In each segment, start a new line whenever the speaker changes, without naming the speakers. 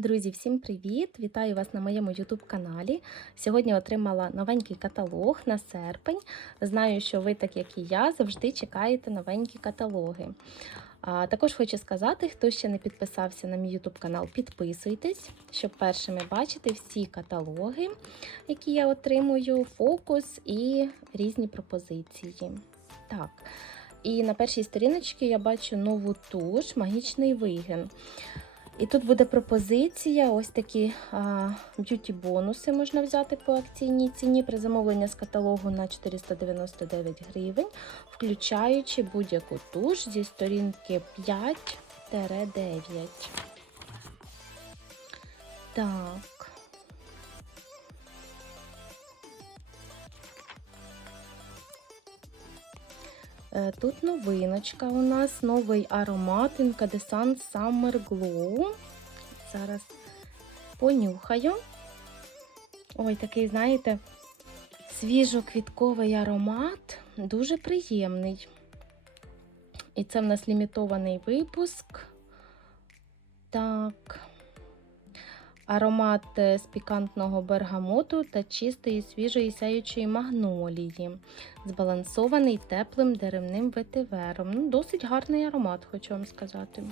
Друзі, всім привіт! Вітаю вас на моєму YouTube каналі. Сьогодні отримала новенький каталог на серпень. Знаю, що ви, так як і я, завжди чекаєте новенькі каталоги. А також хочу сказати, хто ще не підписався на мій YouTube канал, підписуйтесь, щоб першими бачити всі каталоги, які я отримую, фокус і різні пропозиції. Так. І на першій сторіночці я бачу нову туш Магічний вигін. І тут буде пропозиція: ось такі б'юті-бонуси можна взяти по акційній ціні при замовленні з каталогу на 499 гривень, включаючи будь-яку туш зі сторінки 5-9. Так. Тут новиночка у нас, новий аромат Incandescent Summer Glow. Зараз понюхаю. Ой, такий, знаєте, свіжо-квітковий аромат, дуже приємний. І це в нас лімітований випуск. Так. Аромат е, з пікантного бергамоту та чистої свіжої сяючої магнолії. Збалансований теплим деревним ветивером. Ну, Досить гарний аромат, хочу вам сказати.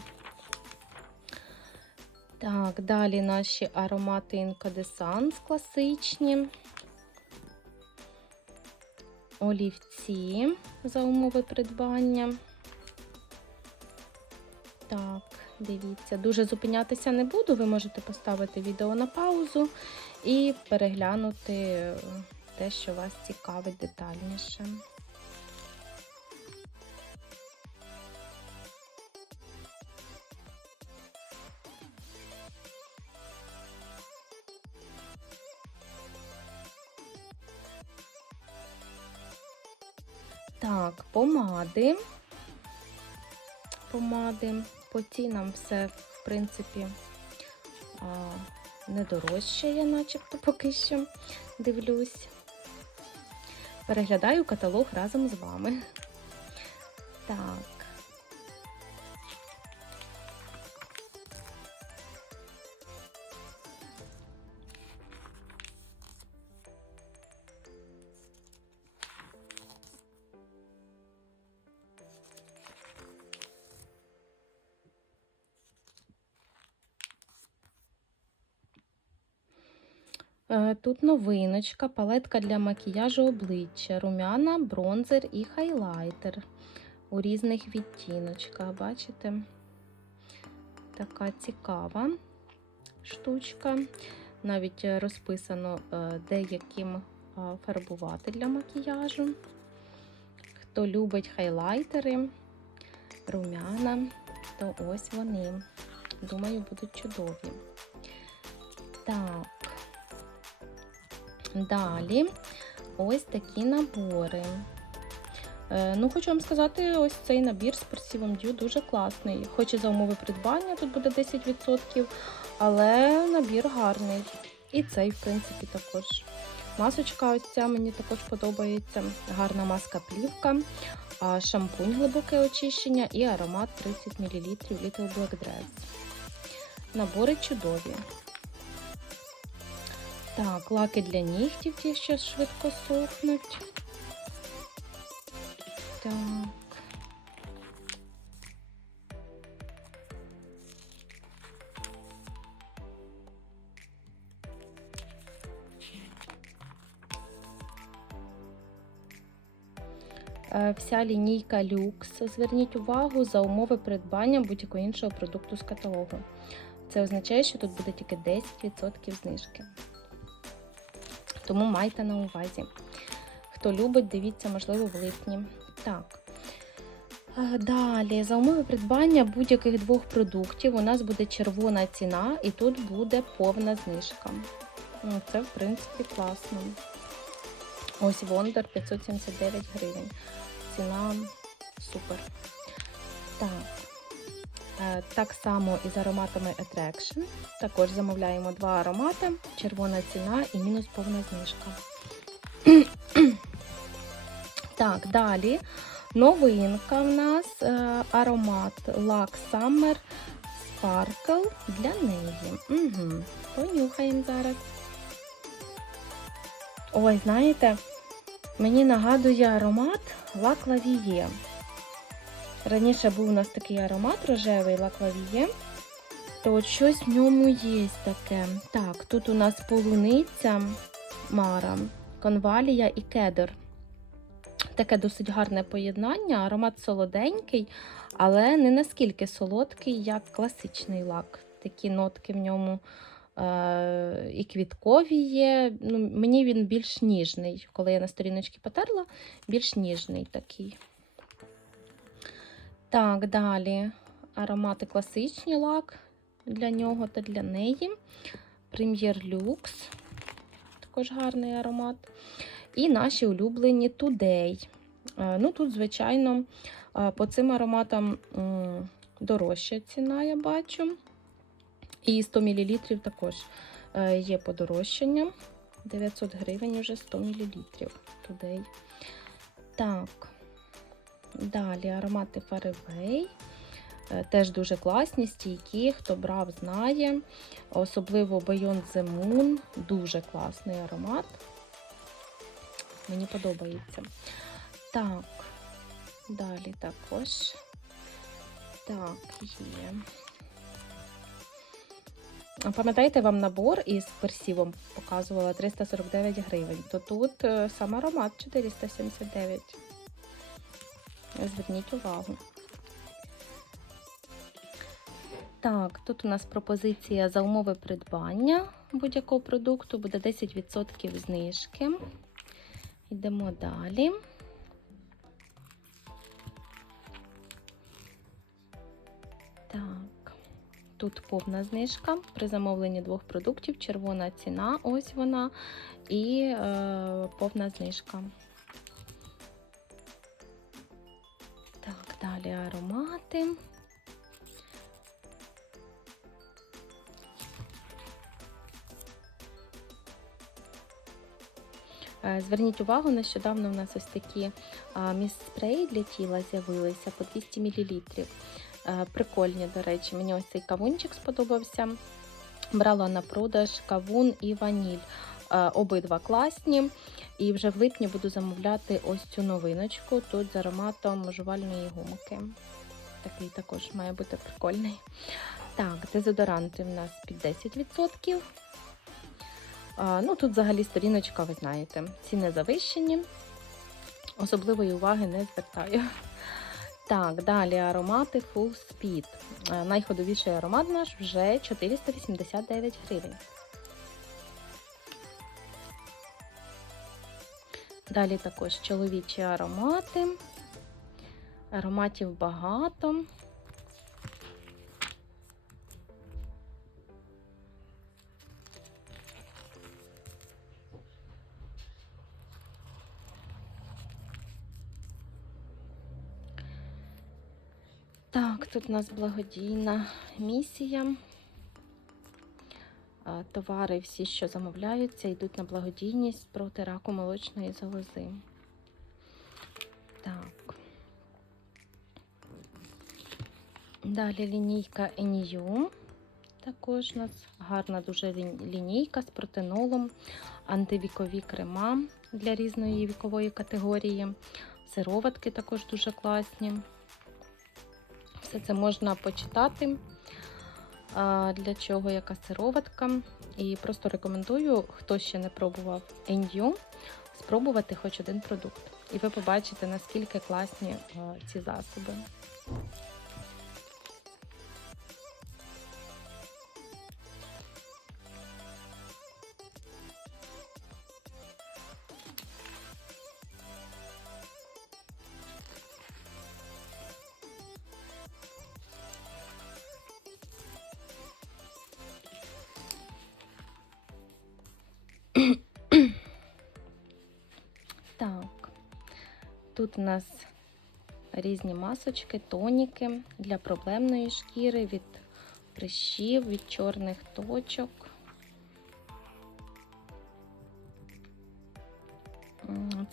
Так, далі наші аромати інкадесанс класичні. Олівці за умови придбання. Так. Дивіться, дуже зупинятися не буду. Ви можете поставити відео на паузу і переглянути те, що вас цікавить детальніше. Так, помади. Помади. По цінам все, в принципі, не дорожчає, начебто поки що дивлюсь. Переглядаю каталог разом з вами. Так. Тут новиночка, палетка для макіяжу обличчя, румяна, бронзер і хайлайтер у різних відтіночках. Бачите? Така цікава штучка. Навіть розписано, е, де яким фарбувати для макіяжу. Хто любить хайлайтери, румяна, то ось вони. Думаю, будуть чудові. Так. Далі ось такі набори. Е, ну, Хочу вам сказати, ось цей набір з персівом Дю дуже класний. Хоч і за умови придбання, тут буде 10%, але набір гарний. І цей, в принципі, також. Масочка ось ця мені також подобається. Гарна маска плівка, шампунь глибоке очищення і аромат 30 мл Little Black Dress. Набори чудові. Так, лаки для нігтів ті що швидко сохнуть. Так. Е, вся лінійка люкс. Зверніть увагу за умови придбання будь-якого іншого продукту з каталогу. Це означає, що тут буде тільки 10% знижки. Тому майте на увазі. Хто любить, дивіться, можливо, в липні. Так. Далі, за умови придбання будь-яких двох продуктів у нас буде червона ціна, і тут буде повна знижка. Це, в принципі, класно. Ось Вондер 579 гривень. Ціна супер. Так. Е, так само і з ароматами Attraction. Також замовляємо два аромати, червона ціна і мінус повна знижка. Так, далі новинка в нас е, аромат Lux Summer Sparkle для неї. Угу. Понюхаємо зараз. Ой, знаєте, мені нагадує аромат Лак Лавіє. Раніше був у нас такий аромат рожевий Лак Лавіє. То щось в ньому є таке. Так, тут у нас полуниця Мара, конвалія і кедр. Таке досить гарне поєднання, аромат солоденький, але не наскільки солодкий, як класичний лак. Такі нотки в ньому е- і квіткові є. Ну, мені він більш ніжний. Коли я на сторіночки потерла, більш ніжний такий. Так, далі аромати класичні лак для нього та для неї. Прем'єр люкс. Також гарний аромат. І наші улюблені Today. Е, Ну, тут, звичайно, е, по цим ароматам дорожча ціна, я бачу. І 100 мл також е, є подорожчання. 900 гривень вже 100 мл Today. Так, далі аромати Fairway. Е, Теж дуже класні, стійкі. Хто брав, знає. Особливо Beyond the Moon. Дуже класний аромат. Мені подобається. Так, далі також. Так, є. Пам'ятаєте, вам набор із персівом показувала 349 гривень, то тут е, сам аромат 479. Зверніть увагу. Так, тут у нас пропозиція за умови придбання будь-якого продукту буде 10% знижки. Йдемо далі. Так, тут повна знижка при замовленні двох продуктів, червона ціна, ось вона, і е, повна знижка. Далі аромати. Е, Зверніть увагу, нещодавно у нас ось такі міст-спреї для тіла з'явилися по 200 мл. Прикольні, до речі, мені ось цей кавунчик сподобався. Брала на продаж кавун і ваніль. Е, Обидва класні. І вже в липні буду замовляти ось цю новиночку тут з ароматом жувальної гумки. Такий також має бути прикольний. Так, дезодоранти в нас під 10%. А, Ну, Тут взагалі сторіночка, ви знаєте, ціни завищені, особливої уваги не звертаю. Так, далі аромати Full Speed. Найходовіший аромат наш вже 489 гривень. Далі також чоловічі аромати. Ароматів багато. Так, тут у нас благодійна місія. Товари всі, що замовляються, йдуть на благодійність проти раку молочної залози. Так. Далі лінійка Енію. Також у нас гарна дуже лінійка з протинолом, антивікові крема для різної вікової категорії. Сироватки також дуже класні. Все це можна почитати, для чого яка сироватка. І просто рекомендую, хто ще не пробував Ендю, спробувати хоч один продукт. І ви побачите, наскільки класні ці засоби. Тут у нас різні масочки, тоніки для проблемної шкіри, від прищів, від чорних точок.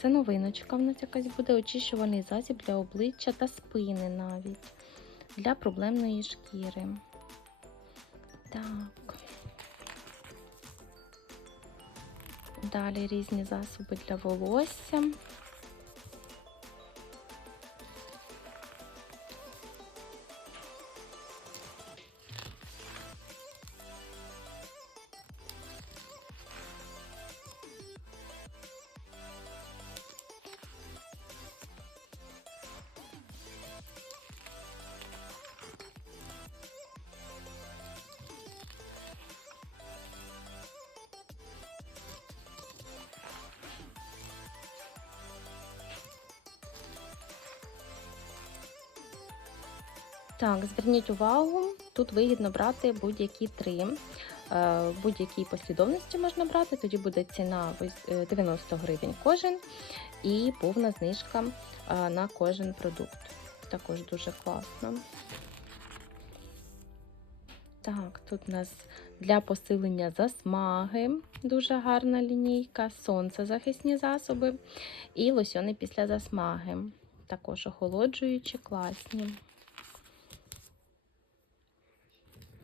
Це новиночка в нас якась буде очищувальний засіб для обличчя та спини навіть для проблемної шкіри. Так. Далі різні засоби для волосся. Так, зверніть увагу, тут вигідно брати будь-які три. Е, В будь-якій послідовності можна брати, тоді буде ціна е, 90 гривень кожен і повна знижка е, на кожен продукт. Також дуже класно. Так, тут у нас для посилення засмаги дуже гарна лінійка, сонцезахисні засоби і лосьони після засмаги. Також охолоджуючі, класні.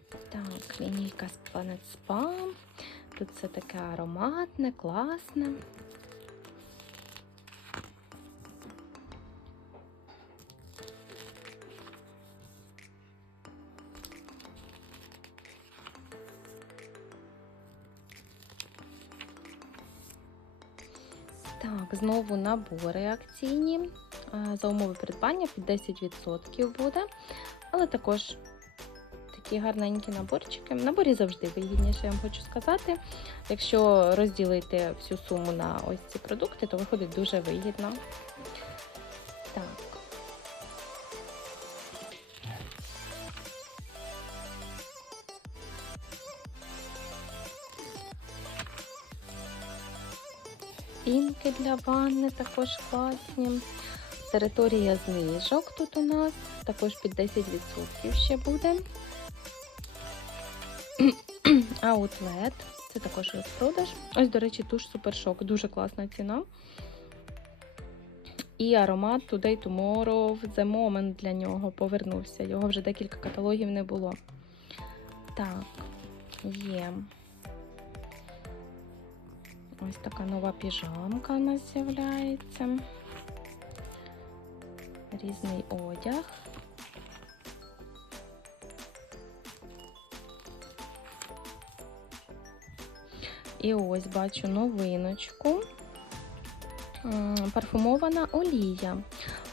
Так, лінійка з Planet Spa. Тут все таке ароматне, класне. Так, знову набори акційні. За умови придбання під 10% буде. Але також такі гарненькі наборчики. Наборі завжди вигідніше, я вам хочу сказати. Якщо розділити всю суму на ось ці продукти, то виходить дуже вигідно. Так. Пінки для ванни також класні. Територія знижок тут у нас також під 10% ще буде. Аутлет. Це також розпродаж. Ось, до речі, туш супершок. Дуже класна ціна. І аромат Today Tomorrow The Moment для нього повернувся. Його вже декілька каталогів не було. Так, є. Ось така нова піжамка у нас з'являється. Різний одяг. І ось бачу новиночку. Парфумована олія.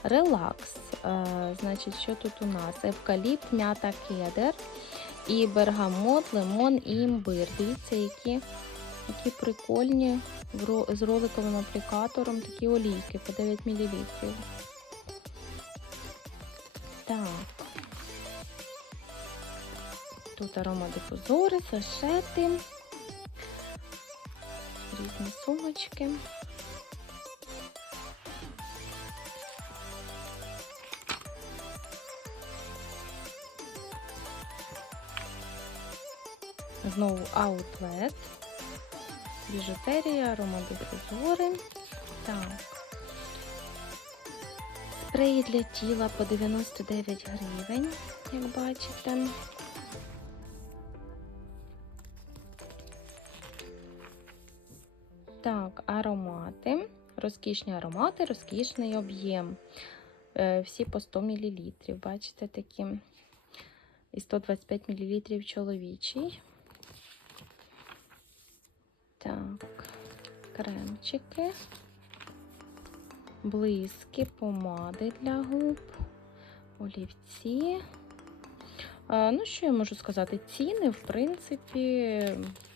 Релакс. Е, Значить, що тут у нас? Евкаліпт, м'ята, кедр і бергамот, лимон і імбир. Дивіться, які, які прикольні з роликовим аплікатором такі олійки по 9 мл. Так. Тут аромадифузори, сашети, різні сумочки. Знову аутлет, біжутерія, аромадифузори. Так. Спреї для тіла по 99 гривень, як бачите. Так, аромати. Розкішні аромати, розкішний об'єм. Е, Всі по 100 мл. Бачите, такі. І 125 мл чоловічий. Так, кремчики, блиски, помади для губ, олівці. Ну, що я можу сказати? Ціни, в принципі,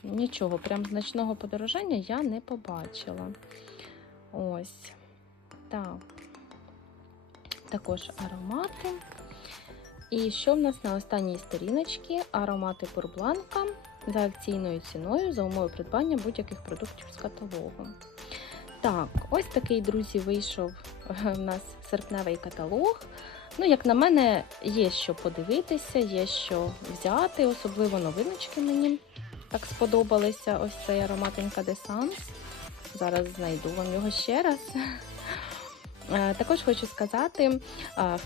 нічого, прям значного подорожання я не побачила. Ось. Так. Також аромати. І що в нас на останній сторіночці? Аромати Пурбланка за акційною ціною за умовою придбання будь-яких продуктів з каталогу. Так, ось такий, друзі, вийшов е, в нас серпневий каталог. Ну, як на мене, є що подивитися, є що взяти, особливо новиночки мені так сподобалися. Ось цей аромат Incandescence. Зараз знайду вам його ще раз. Е, Також хочу сказати,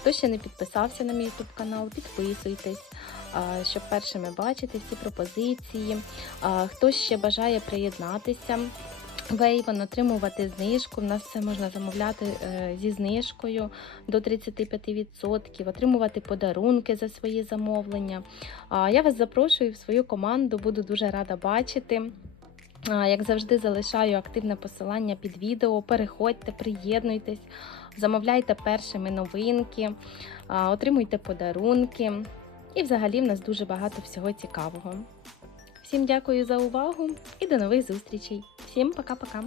хто ще не підписався на мій YouTube канал, підписуйтесь, щоб першими бачити всі пропозиції. Хто ще бажає приєднатися. В Avon, отримувати знижку. У нас все можна замовляти е, зі знижкою до 35%, отримувати подарунки за свої замовлення. Я вас запрошую в свою команду, буду дуже рада бачити. Як завжди, залишаю активне посилання під відео. Переходьте, приєднуйтесь, замовляйте першими новинки, отримуйте подарунки. І взагалі в нас дуже багато всього цікавого. Всім дякую за увагу і до нових зустрічей. Всім пока-пока!